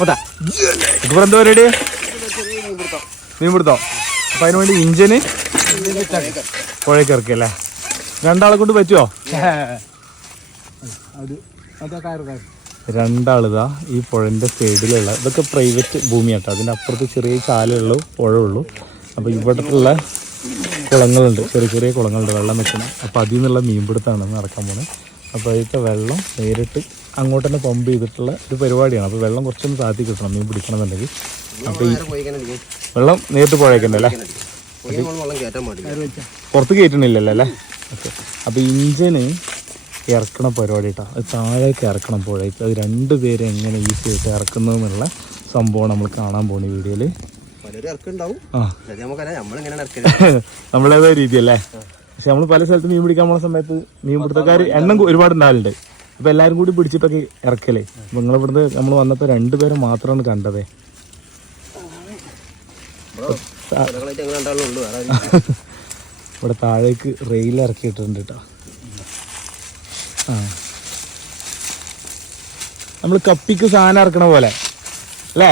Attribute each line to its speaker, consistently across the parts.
Speaker 1: ഓട്ടാ ഇപ്പൊ എന്താ പരിപാടി? മീൻ പിടുത്തോ അപ്പൊ അതിന് വേണ്ടി ഇഞ്ചിന് പുഴയ്ക്ക് അല്ലേ രണ്ടാളെ കൊണ്ട് പറ്റുമോ രണ്ടാളിതാ ഈ പുഴന്റെ സൈഡിലുള്ള ഇതൊക്കെ പ്രൈവറ്റ് ഭൂമിയാട്ടോ. അതിന്റെ അപ്പുറത്ത് ചെറിയ ചാലുള്ളൂ പുഴയുള്ളൂ. അപ്പോൾ ഇവിടത്തുള്ള കുളങ്ങളുണ്ട് ചെറിയ ചെറിയ കുളങ്ങളുണ്ട് വെള്ളം നിൽക്കണം അപ്പൊ അതിൽ നിന്നുള്ള മീൻപിടുത്തമാണ് നടക്കാൻ പോകുന്നത് അപ്പൊ അതിലത്തെ വെള്ളം നേരിട്ട് അങ്ങോട്ട് തന്നെ പമ്പ് ചെയ്തിട്ടുള്ള ഒരു പരിപാടിയാണ്. അപ്പോൾ വെള്ളം കുറച്ചൊന്ന് താത്തി കിട്ടണം മീൻ പിടിക്കണമെന്നുണ്ടെങ്കിൽ. അപ്പോൾ ഈ വെള്ളം നേരിട്ട് പുഴയ്ക്കണ്ടേ അല്ലേ?
Speaker 2: വെള്ളം കയറ്റാൻ പാടില്ല.
Speaker 1: പുറത്ത് കയറ്റണില്ലല്ലോ അല്ലേ? ഓക്കെ. അപ്പോൾ ഇഞ്ചിന് ഇറക്കണ പരിപാടി കേട്ടോ. അത് താഴേക്ക് ഇറക്കണം പുഴയ്ക്ക്. അത് രണ്ട് പേര് എങ്ങനെ ഈസി ആയിട്ട് ഇറക്കുന്നതെന്നുള്ള സംഭവം നമ്മൾ കാണാൻ പോകുന്ന വീഡിയോയിൽ നമ്മളേതായ രീതിയല്ലേ? പക്ഷെ നമ്മൾ പല സ്ഥലത്ത് മീൻ പിടിക്കാൻ പോകുന്ന സമയത്ത് മീൻ പിടുത്തക്കാർ എണ്ണം ഒരുപാട് ഉണ്ടാവലുണ്ട്. അപ്പോൾ എല്ലാവരും കൂടി പിടിച്ചിട്ടൊക്കെ ഇറക്കലേ. അപ്പോൾ നിങ്ങളിവിടുന്ന് നമ്മൾ വന്നപ്പോൾ രണ്ടുപേരെ മാത്രമാണ് കണ്ടത്. ഇവിടെ താഴേക്ക് റെയിൽ ഇറക്കിയിട്ടുണ്ട് കേട്ടോ ആ. നമ്മൾ കപ്പിക്ക് സാധനം ഇറക്കണ പോലെ. അല്ലേ?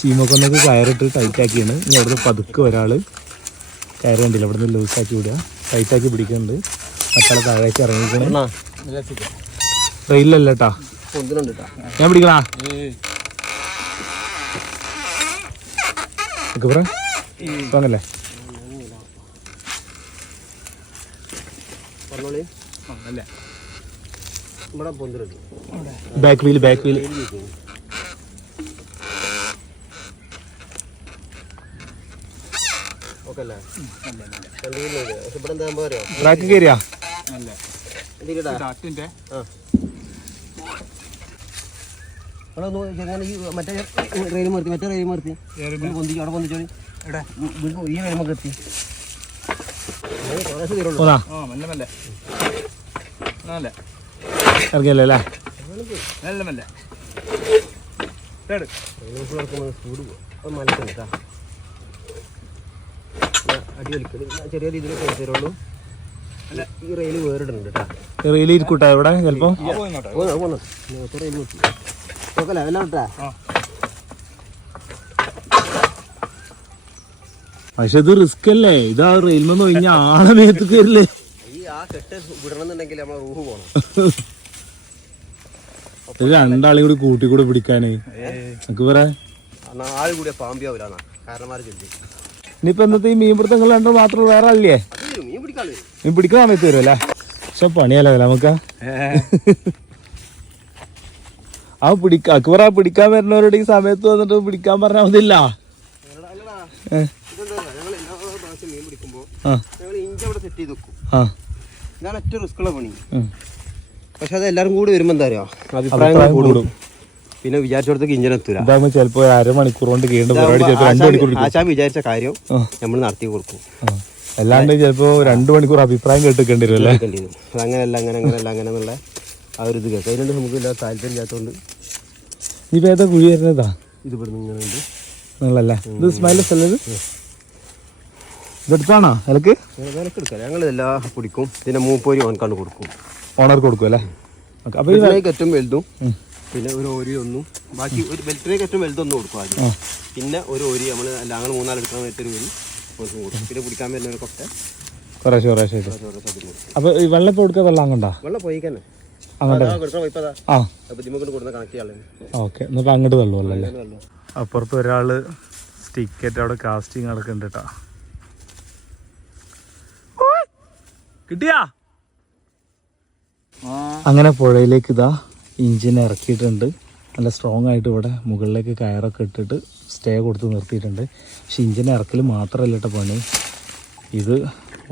Speaker 1: ചീമക്കൊന്നൊക്കെ കയറിട്ട് ടൈറ്റ് ആക്കിയാണ്. ഇനി അവിടുന്ന് പതുക്കെ ഒരാൾ കയറ് കണ്ടില്ല നിന്ന് ലൂസാക്കി വിടുക. ടൈറ്റാക്കി പിടിക്കുന്നുണ്ട്. മറ്റാളെ താഴേക്ക് ഇറങ്ങിക്കണം. റെയിലല്ല കേട്ടാ ഞാൻ പിടിക്കണാ? പറഞ്ഞല്ലേ പറ.
Speaker 2: ഇവിടെ
Speaker 1: ബാക്ക് വീൽ ബാക്ക് വീൽ
Speaker 2: പക്ഷെ ഇവിടെ അറിയോ?
Speaker 1: ട്രാക്ക് കയറിയാ
Speaker 2: ചെങ്ങനെ ഈ മറ്റേ റെയിൽ മറ്റേ റെയിൽ നിർത്തി പൊന്തിച്ചു അവിടെ പൊന്തിച്ചോളി
Speaker 3: എവിടെ
Speaker 2: ഈ എത്തി.
Speaker 1: ഇറങ്ങിയല്ലേ അല്ലേ?
Speaker 3: മെല്ലെ മെല്ലെ.
Speaker 2: സ്പീഡ് ഞാൻ ചെറിയ രീതിയിൽ അല്ല ഈ റെയിൽ വേറിടുന്നുണ്ട് കേട്ടോ.
Speaker 1: റെയിൽ ഇരിക്കൂട്ടാ ഇവിടെ ചിലപ്പോ?
Speaker 2: നോക്കല്ലേ എല്ലാം
Speaker 1: പക്ഷെ ഇത് റിസ്ക് അല്ലേ ഇത് ആ റെയിൽമെന്ന് കഴിഞ്ഞ ആളെ മേത്ത് കയറില്ലേ രണ്ടാളെയും കൂടി കൂട്ടി കൂടെ പിടിക്കാനേ. നമുക്ക്
Speaker 2: പറയാ? ചൊല്ലി.
Speaker 1: ഇനിയിപ്പോ ഇന്നത്തെ ഈ മീൻ പിടുത്തങ്ങൾ രണ്ടോ മാത്രം വേറെ
Speaker 2: അല്ലേ? മീൻ പിടിക്കാൻ
Speaker 1: സമയത്ത് വരും അല്ലേ? പക്ഷെ പണിയല്ലേ നമുക്ക്? ആ പിടിക്ക അക്ബർ ആ പിടിക്കാൻ വരുന്നവരോട് ഈ സമയത്ത് വന്നിട്ട് പിടിക്കാൻ പറഞ്ഞാൽ മതില്ല
Speaker 2: ഇതാണ് ഏറ്റവും റിസ്ക്കുള്ള പണി. പക്ഷെ അത് എല്ലാവരും കൂടി വരുമ്പോ എന്താ
Speaker 1: അഭിപ്രായം
Speaker 2: അഭിപ്രായങ്ങൾ കൂടും. പിന്നെ വിചാരിച്ചിടത്തേക്ക് ഇഞ്ചിനെ എത്തൂല.
Speaker 1: ഇതാകുമ്പോ ചിലപ്പോ ഒരു അരമണിക്കൂർ കൊണ്ട് എടുക്കും.
Speaker 2: ആശാൻ വിചാരിച്ച കാര്യം നമ്മൾ നടത്തി കൊടുക്കും.
Speaker 1: അല്ലാണ്ട് ചിലപ്പോ രണ്ടു മണിക്കൂർ അഭിപ്രായം കേട്ടിക്കേണ്ടി വരും അല്ലേ?
Speaker 2: അങ്ങനെയല്ല അങ്ങനെ അങ്ങനെയല്ല അങ്ങനെ എന്നുള്ള ആ ഒരു ഇത് കേൾക്കാം. അതിനുണ്ട് നമുക്ക് ഇല്ല താല്പര്യം ഇല്ലാത്തതുകൊണ്ട്
Speaker 1: ഇപ്പൊ ഏതാ കുഴി വരുന്നതാ
Speaker 2: ഇത്? ഇവിടുന്ന് ഇങ്ങനെ ഉണ്ട്.
Speaker 1: നല്ലല്ലേ ഇത് സ്മൈൽ ഇത്? ഇതെടുത്താണോ അലക്ക്
Speaker 2: വിലക്ക് എടുക്കാം. ഞങ്ങൾ ഇതെല്ലാം കുടിക്കും. പിന്നെ മൂപ്പോരി ഓൻകാണ്ട് കൊടുക്കും.
Speaker 1: ഓണർക്ക് കൊടുക്കും അല്ലേ? അപ്പോൾ അപ്പൊ ഈ
Speaker 2: ഏറ്റവും വലുതും. പിന്നെ ഒരു ഓരി ഒന്നും. ബാക്കി ഒരു ബെൽറ്റിനേക്ക് ഏറ്റവും വലുതൊന്നും കൊടുക്കും ആദ്യം. പിന്നെ ഒരു ഓരി നമ്മൾ അല്ലാങ്ങൾ മൂന്നാൽ എടുക്കാൻ വേണ്ടിയിട്ട് ഒരു ഓരി കൊടുക്കും. പിന്നെ കുടിക്കാൻ വരുന്നവർക്കൊക്കെ
Speaker 1: കുറേശ്ശെ കുറേശ്ശെ ഈ കൊടുക്കുക വെള്ളം
Speaker 2: വെള്ളം
Speaker 1: ഓക്കെ എന്നിട്ട് അങ്ങോട്ട് തള്ളുവല്ലോ അല്ലേ? അപ്പുറത്ത് ഒരാൾ സ്റ്റിക്കറ്റ് അവിടെ കാസ്റ്റിംഗ് നടക്കുന്നുണ്ട് കേട്ടാ കിട്ടിയാ?
Speaker 3: ആ
Speaker 1: അങ്ങനെ പുഴയിലേക്ക് ഇതാ. ഇഞ്ചിൻ ഇറക്കിയിട്ടുണ്ട്. നല്ല സ്ട്രോങ് ആയിട്ട് ഇവിടെ മുകളിലേക്ക് കയറൊക്കെ ഇട്ടിട്ട് സ്റ്റേ കൊടുത്ത് നിർത്തിയിട്ടുണ്ട്. പക്ഷെ ഇഞ്ചിൻ ഇറക്കൽ മാത്രമല്ല കേട്ടോ പണി. ഇത്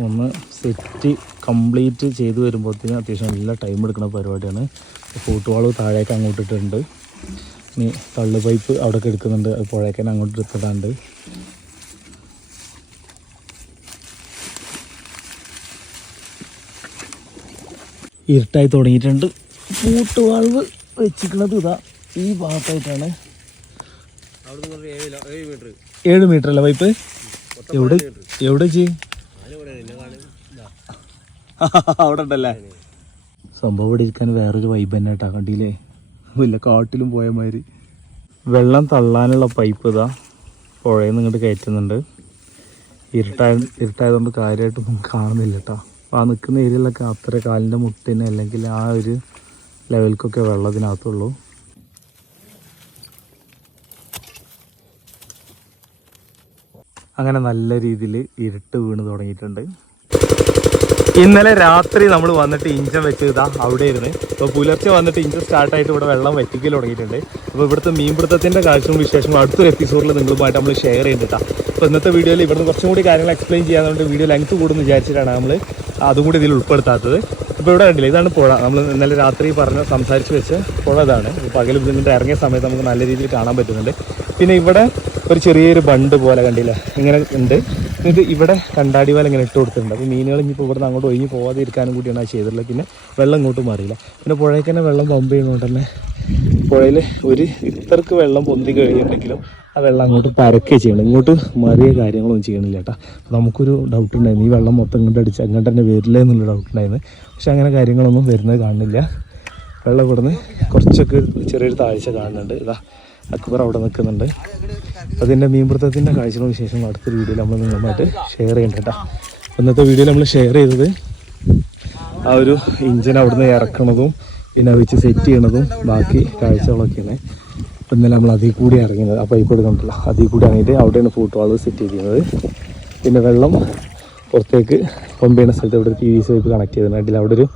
Speaker 1: ഒന്ന് സെറ്റ് കംപ്ലീറ്റ് ചെയ്ത് വരുമ്പോഴത്തേനും അത്യാവശ്യം നല്ല ടൈം എടുക്കുന്ന പരിപാടിയാണ്. കൂട്ടുവാളവ് താഴേക്ക് അങ്ങോട്ട് ഇട്ടിട്ടുണ്ട്. ഇനി തള്ളു പൈപ്പ് അവിടെയൊക്കെ എടുക്കുന്നുണ്ട്. അത് പുഴയ്ക്കാൻ അങ്ങോട്ട് എടുത്തിടാണ്ട്. ഇരുട്ടായി തുടങ്ങിയിട്ടുണ്ട്. കൂട്ടുവാൾവ് വെച്ചിരിക്കുന്നത് ഇതാ ഈ ഭാഗത്തായിട്ടാണ്.
Speaker 2: ഏഴ് മീറ്റർ
Speaker 1: അല്ല പൈപ്പ് എവിടെ? എവിടെ
Speaker 2: കാണും
Speaker 1: അവിടെ ഉണ്ടല്ലേ? സംഭവം ഇവിടെ ഇരിക്കാൻ വേറൊരു വൈബ് തന്നെ കേട്ടോ കണ്ടില്ലേ? വല്ല കാട്ടിലും പോയ മാതിരി. വെള്ളം തള്ളാനുള്ള പൈപ്പ് ഇതാ പുഴയിൽ നിന്ന് ഇങ്ങോട്ട് കയറ്റുന്നുണ്ട്. ഇരുട്ടായ ഇരുട്ടായതുകൊണ്ട് കാര്യമായിട്ടൊന്നും കാണുന്നില്ല കേട്ടോ. ആ നിൽക്കുന്ന ഏരിയയിലൊക്കെ അത്ര കാലിന്റെ മുട്ടിന് അല്ലെങ്കിൽ ആ ഒരു ലെവൽക്കൊക്കെ വെള്ളത്തിനകത്തുള്ളൂ. അങ്ങനെ നല്ല രീതിയിൽ ഇരുട്ട് വീണ് തുടങ്ങിയിട്ടുണ്ട്. ഇന്നലെ രാത്രി നമ്മൾ വന്നിട്ട് ഇഞ്ചൻ വെച്ചതാ അവിടെ ഇരുന്ന് അപ്പോൾ പുലർച്ചെ വന്നിട്ട് ഇഞ്ചൻ സ്റ്റാർട്ടായിട്ട് ഇവിടെ വെള്ളം വറ്റിക്കൽ തുടങ്ങിയിട്ടുണ്ട്. അപ്പോൾ ഇവിടുത്തെ മീൻപിടുത്തത്തിന്റെ കാഴ്ചയും വിശേഷവും അടുത്തൊരു എപ്പിസോഡിൽ നിങ്ങളുമായിട്ട് നമ്മൾ ഷെയർ ചെയ്തിട്ടാണ് അപ്പോൾ ഇന്നത്തെ വീഡിയോയിൽ ഇവിടുന്ന് കുറച്ചും കൂടി കാര്യങ്ങൾ എക്സ്പ്ലെയിൻ ചെയ്യാതുകൊണ്ട് വീഡിയോ ലെങ്ത് കൂടുമെന്ന് വിചാരിച്ചിട്ടാണ് നമ്മൾ അതും കൂടി ഇതിൽ ഉൾപ്പെടുത്താത്തത്. ഇപ്പോൾ ഇവിടെ കണ്ടില്ല ഇതാണ് പുഴ. നമ്മൾ ഇന്നലെ രാത്രി പറഞ്ഞ് സംസാരിച്ച് വെച്ച് പുഴ ഇതാണ്. പകൽ ഇതിന്റെ ഇറങ്ങിയ സമയത്ത് നമുക്ക് നല്ല രീതിയിൽ കാണാൻ പറ്റുന്നുണ്ട്. പിന്നെ ഇവിടെ ഒരു ചെറിയൊരു ബണ്ട് പോലെ കണ്ടില്ല ഇങ്ങനെ ഉണ്ട്. ഇത് ഇവിടെ കണ്ടാടി പോലെ ഇങ്ങനെ ഇട്ട് കൊടുത്തിട്ടുണ്ട്. അപ്പോൾ മീനുകൾ ഇനിയിപ്പോൾ ഇവിടെ അങ്ങോട്ട് ഒഴിഞ്ഞ് പോകാതെ ഇരിക്കാനും കൂടിയാണ് ആ ചെയ്തിട്ടുള്ളത്. പിന്നെ വെള്ളം ഇങ്ങോട്ട് മാറിയില്ല. പിന്നെ പുഴയ്ക്ക് തന്നെ വെള്ളം പമ്പ് ചെയ്യുന്നതുകൊണ്ട് തന്നെ പുഴയിൽ ഒരു ഇത്രക്ക് വെള്ളം പൊന്തി കഴിഞ്ഞിട്ടുണ്ടെങ്കിലും ആ വെള്ളം അങ്ങോട്ട് പരക്കുകയും ചെയ്യണം. ഇങ്ങോട്ട് മറിയ കാര്യങ്ങളൊന്നും ചെയ്യണില്ല കേട്ടോ. അപ്പോൾ നമുക്കൊരു ഡൗട്ട് ഉണ്ടായിരുന്നു. ഈ വെള്ളം മൊത്തം ഇങ്ങോട്ട് അടിച്ച് അങ്ങോട്ട് തന്നെ വരില്ല എന്നുള്ള ഡൗട്ട് ഉണ്ടായിരുന്നു. പക്ഷെ അങ്ങനെ കാര്യങ്ങളൊന്നും വരുന്നത് കാണുന്നില്ല. വെള്ളം ഇവിടുന്ന് കുറച്ചൊക്കെ ചെറിയൊരു താഴ്ച കാണുന്നുണ്ട്. ഇതാ അക്ബർ അവിടെ നിൽക്കുന്നുണ്ട്. അതിന്റെ മീൻപിടുത്തത്തിന്റെ കാഴ്ചകളും വിശേഷം അടുത്തൊരു വീഡിയോയിൽ നമ്മൾ നിങ്ങളുമായിട്ട് ഷെയർ ചെയ്യുന്നുണ്ട് കേട്ടോ. ഇന്നത്തെ വീഡിയോയിൽ നമ്മൾ ഷെയർ ചെയ്തത് ആ ഒരു ഇഞ്ചിൻ അവിടുന്ന് ഇറക്കണതും പിന്നെ വെച്ച് സെറ്റ് ചെയ്യണതും ബാക്കി കാഴ്ചകളൊക്കെയാണ്. അപ്പം ഇന്നലെ നമ്മൾ അതിൽ കൂടി ഇറങ്ങിയത്. ആ പൈപ്പ് കൊടുക്കണ്ടല്ലോ അതിൽ കൂടി ഇറങ്ങിയിട്ട് അവിടെയാണ് വാൾ സെറ്റ് ചെയ്തിരുന്നത്. പിന്നെ വെള്ളം പുറത്തേക്ക് പമ്പ് ചെയ്യുന്ന സ്ഥലത്ത് ഇവിടെ P V C pipe connect ചെയ്തിട്ടുണ്ട്. അവിടെ ഒരു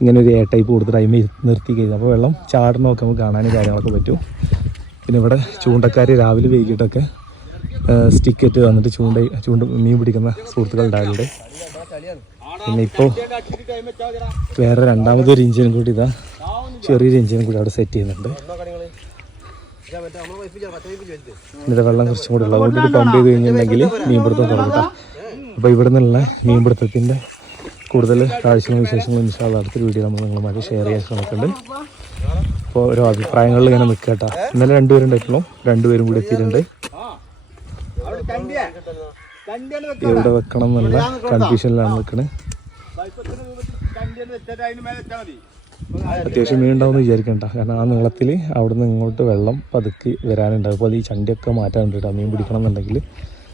Speaker 1: ഇങ്ങനെ ഒരു എ ടൈപ്പ് കൊടുത്ത് ടൈം നിർത്തി കഴിഞ്ഞു അപ്പോൾ വെള്ളം ചാടണമൊക്കെ നമുക്ക് കാണാനും കാര്യങ്ങളൊക്കെ പറ്റും. പിന്നെ ഇവിടെ ചൂണ്ടക്കാർ രാവിലെ വൈകിട്ടൊക്കെ സ്റ്റിക്കറ്റ് വന്നിട്ട് ചൂണ്ട ചൂണ്ട മീൻ പിടിക്കുന്ന സുഹൃത്തുക്കൾ ഉണ്ടാവലുണ്ട് പിന്നെ ഇപ്പോൾ വേറെ രണ്ടാമതൊരു ഇഞ്ചിനും കൂടി ഇതാ. ചെറിയൊരു ഇഞ്ചിനും കൂടി അവിടെ സെറ്റ് ചെയ്യുന്നുണ്ട്. എന്നിട്ട് വെള്ളം കുറച്ചും കൂടി ഉള്ളത്. ഒരു പമ്പ് ചെയ്ത് കഴിഞ്ഞിട്ടുണ്ടെങ്കിൽ മീൻപിടുത്തം തുടങ്ങട്ടാം. അപ്പോൾ ഇവിടെ നിന്നുള്ള മീൻപിടുത്തത്തിന്റെ കൂടുതൽ കാഴ്ചകളും വിശേഷങ്ങളും ഇൻഷാള്ള അടുത്തൊരു വീഡിയോ നമ്മൾ നിങ്ങളുമായിട്ട് ഷെയർ ചെയ്യാൻ ശ്രമിക്കുന്നുണ്ട്. അപ്പോൾ ഓരോ അഭിപ്രായങ്ങളിൽ ഇങ്ങനെ നിൽക്കുക കേട്ടോ ഇന്നലെ രണ്ടുപേരുണ്ടായിട്ടുള്ളൂ. രണ്ടുപേരും കൂടി എത്തിയിട്ടുണ്ട്. എവിടെ വെക്കണം എന്നുള്ള കൺഫ്യൂഷനിലാണ്
Speaker 3: മതി.
Speaker 1: അത്യാവശ്യം മീൻ ഉണ്ടാവുമെന്ന് വിചാരിക്കണ്ട. കാരണം ആ നീളത്തിൽ അവിടെ നിന്ന് ഇങ്ങോട്ട് വെള്ളം പതുക്കി വരാനുണ്ടാവും അപ്പോൾ അത് ഈ ചണ്ടിയൊക്കെ മാറ്റാനുണ്ട് കേട്ടോ. മീൻ പിടിക്കണം എന്നുണ്ടെങ്കിൽ